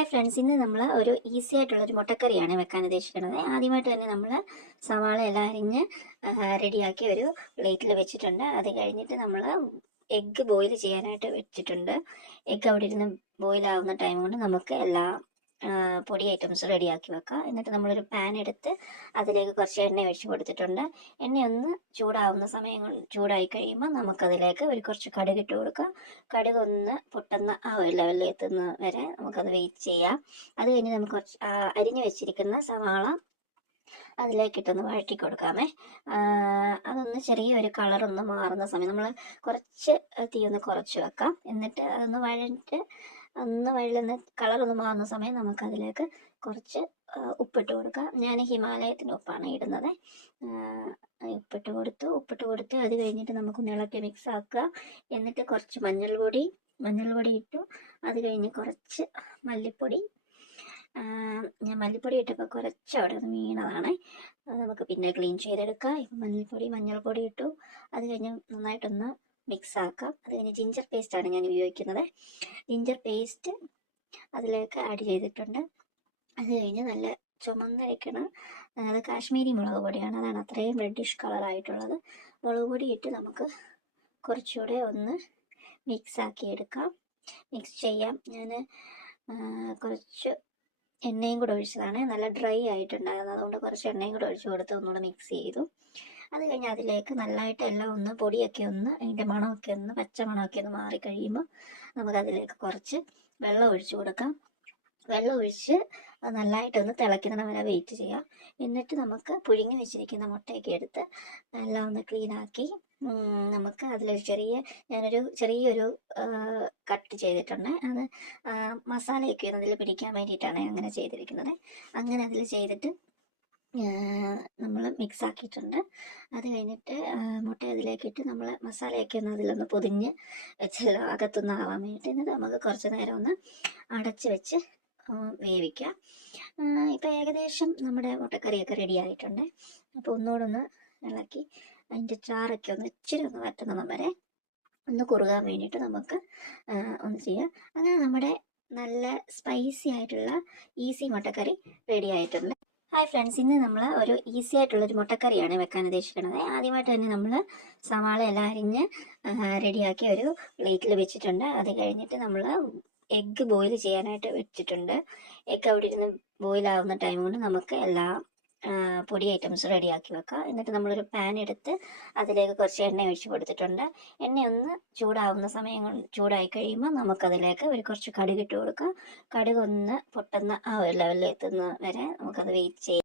Hi friends, ഇന്ന് നമ്മൾ ഒരു ഈസി ആയിട്ടുള്ളൊരു മുട്ടക്കറിയാണ് വെക്കാൻ ഉദ്ദേശിക്കുന്നത്. ആദ്യമായിട്ട് തന്നെ നമ്മൾ സവാള എല്ലാം അരിഞ്ഞ് റെഡിയാക്കി ഒരു പ്ലേറ്റിൽ വെച്ചിട്ടുണ്ട്. അത് കഴിഞ്ഞിട്ട് നമ്മൾ എഗ്ഗ് ബോയിൽ ചെയ്യാനായിട്ട് വെച്ചിട്ടുണ്ട്. എഗ്ഗ് അവിടെ ഇരുന്ന് ബോയിലാവുന്ന ടൈം കൊണ്ട് നമുക്ക് എല്ലാ പൊടി ഐറ്റംസ് റെഡിയാക്കി വെക്കാം. എന്നിട്ട് നമ്മളൊരു പാൻ എടുത്ത് അതിലേക്ക് കുറച്ച് എണ്ണ ഒഴിച്ച് കൊടുത്തിട്ടുണ്ട്. എണ്ണ ഒന്ന് ചൂടാവുന്ന സമയം ചൂടായി കഴിയുമ്പോൾ നമുക്കതിലേക്ക് കുറച്ച് കടുക് ഇട്ട് കൊടുക്കാം. കടുക് ഒന്ന് പൊട്ടുന്ന ആ ഒരു ലെവലിൽ എത്തുന്ന വരെ നമുക്കത് വെയിറ്റ് ചെയ്യാം. അത് കഴിഞ്ഞ് നമുക്ക് കുറച്ച് അരിഞ്ഞു വെച്ചിരിക്കുന്ന സവാള അതിലേക്കിട്ടൊന്ന് വഴറ്റി കൊടുക്കാമേ. അതൊന്ന് ചെറിയൊരു കളറൊന്ന് മാറുന്ന സമയം നമ്മൾ കുറച്ച് തീ ഒന്ന് കുറച്ച് വെക്കാം. എന്നിട്ട് അതൊന്ന് വഴലുന്ന കളറൊന്ന് മാറുന്ന സമയം നമുക്കതിലേക്ക് കുറച്ച് ഉപ്പിട്ട് കൊടുക്കാം. ഞാൻ ഹിമാലയത്തിൻ്റെ ഉപ്പാണ് ഇടുന്നത്. ഉപ്പിട്ട് കൊടുത്ത് അത് കഴിഞ്ഞിട്ട് നമുക്കൊന്ന് ഇളക്കി മിക്സ് ആക്കുക. എന്നിട്ട് കുറച്ച് മഞ്ഞൾപ്പൊടി ഇട്ടു. അത് കഴിഞ്ഞ് കുറച്ച് മല്ലിപ്പൊടി. ഞാൻ മല്ലിപ്പൊടി ഇട്ടപ്പോൾ കുറച്ച് അവിടെ ഒന്ന് വീണതാണ്. അത് നമുക്ക് പിന്നെ ക്ലീൻ ചെയ്തെടുക്കാം. ഇപ്പം മഞ്ഞൾപ്പൊടി ഇട്ടു. അത് കഴിഞ്ഞ് നന്നായിട്ടൊന്ന് മിക്സ് ആക്കാം. അത് കഴിഞ്ഞ് ജിഞ്ചർ പേസ്റ്റാണ് ഞാൻ ഉപയോഗിക്കുന്നത്. ജിഞ്ചർ പേസ്റ്റ് അതിലേക്ക് ആഡ് ചെയ്തിട്ടുണ്ട്. അത് കഴിഞ്ഞ് നല്ല ചുമന്നിരിക്കണം. അത് കാശ്മീരി മുളക് പൊടിയാണ്, അതാണ് അത്രയും റെഡിഷ് കളറായിട്ടുള്ളത്. മുളക് പൊടി ഇട്ട് നമുക്ക് കുറച്ചുകൂടെ ഒന്ന് മിക്സ് ആക്കി എടുക്കാം, മിക്സ് ചെയ്യാം. ഞാൻ കുറച്ച് എണ്ണയും കൂടെ ഒഴിച്ചതാണ്, നല്ല ഡ്രൈ ആയിട്ടുണ്ടായിരുന്നു. അതുകൊണ്ട് കുറച്ച് എണ്ണയും കൂടെ ഒഴിച്ച് കൊടുത്ത് ഒന്നുകൂടെ മിക്സ് ചെയ്തു. അത് കഴിഞ്ഞ് അതിലേക്ക് നല്ലതായിട്ട് എല്ലാം ഒന്ന് പൊടിയൊക്കെ ഒന്ന് അതിൻ്റെ മണമൊക്കെ ഒന്ന് പച്ച മണമൊക്കെ ഒന്ന് മാറിക്കഴിയുമ്പോൾ നമുക്കതിലേക്ക് കുറച്ച് വെള്ളം ഒഴിച്ച് കൊടുക്കാം. വെള്ളം ഒഴിച്ച് നല്ലതായിട്ടൊന്ന് തിളയ്ക്കുന്ന വരെ വെയിറ്റ് ചെയ്യാം. എന്നിട്ട് നമുക്ക് പുഴുങ്ങി വെച്ചിരിക്കുന്ന മുട്ടയൊക്കെ എടുത്ത് എല്ലാം ഒന്ന് ക്ലീനാക്കി നമുക്ക് ഞാനൊരു ചെറിയൊരു കട്ട് ചെയ്തിട്ടുണ്ട്. അത് മസാലയൊക്കെ അതിൽ പിടിക്കാൻ വേണ്ടിയിട്ടാണ് അങ്ങനെ ചെയ്തിരിക്കുന്നത്. അങ്ങനെ അതിൽ ചെയ്തിട്ട് നമ്മൾ മിക്സ് ആക്കിയിട്ടുണ്ട്. അത് കഴിഞ്ഞിട്ട് മുട്ട അതിലേക്കിട്ട് നമ്മൾ മസാലയൊക്കെ ഒന്ന് അതിലൊന്ന് പൊതിഞ്ഞ് വെച്ചെല്ലാം അകത്തൊന്ന് ആവാൻ വേണ്ടിയിട്ട് എന്നിട്ട് നമുക്ക് കുറച്ച് നേരം ഒന്ന് അടച്ച് വെച്ച് വേവിക്കാം. ഇപ്പോൾ ഏകദേശം നമ്മുടെ മുട്ടക്കറിയൊക്കെ റെഡി ആയിട്ടുണ്ട്. അപ്പോൾ ഒന്നുകൂടെ ഒന്ന് ഇളക്കി അതിൻ്റെ ചാറൊക്കെ ഒന്ന് ഇച്ചിരി ഒന്ന് വറ്റുന്ന വരെ ഒന്ന് കുറുകാൻ വേണ്ടിയിട്ട് നമുക്ക് ഒന്ന് ചെയ്യാം. അങ്ങനെ നമ്മുടെ നല്ല സ്പൈസി ആയിട്ടുള്ള ഈസി മുട്ടക്കറി റെഡി ആയിട്ടുണ്ട്. ഹായ് ഫ്രണ്ട്സ്, ഇന്ന് നമ്മൾ ഒരു ഈസി ആയിട്ടുള്ളൊരു മുട്ടക്കറിയാണ് വെക്കാൻ ഉദ്ദേശിക്കുന്നത്. ആദ്യമായിട്ട് തന്നെ നമ്മൾ സവാള എല്ലാം അരിഞ്ഞ് റെഡിയാക്കി ഒരു പ്ലേറ്റിൽ വെച്ചിട്ടുണ്ട്. അത് കഴിഞ്ഞിട്ട് നമ്മൾ എഗ്ഗ് ബോയിൽ ചെയ്യാനായിട്ട് വെച്ചിട്ടുണ്ട്. എഗ്ഗ് അവിടെ ഇരുന്ന് ബോയിലാവുന്ന ടൈം കൊണ്ട് നമുക്ക് എല്ലാ പൊടി ഐറ്റംസ് റെഡിയാക്കി വെക്കാം. എന്നിട്ട് നമ്മളൊരു പാൻ എടുത്ത് അതിലേക്ക് കുറച്ച് എണ്ണ ഒഴിച്ച് കൊടുത്തിട്ടുണ്ട്. എണ്ണ ഒന്ന് ചൂടായി കഴിയുമ്പോൾ നമുക്കതിലേക്ക് കുറച്ച് കടുക് ഇട്ട് കൊടുക്കാം. കടുക് ഒന്ന് പൊട്ടുന്ന ആ ഒരു ലെവലിൽ എത്തുന്ന വരെ നമുക്കത് വെയിറ്റ് ചെയ്യാം.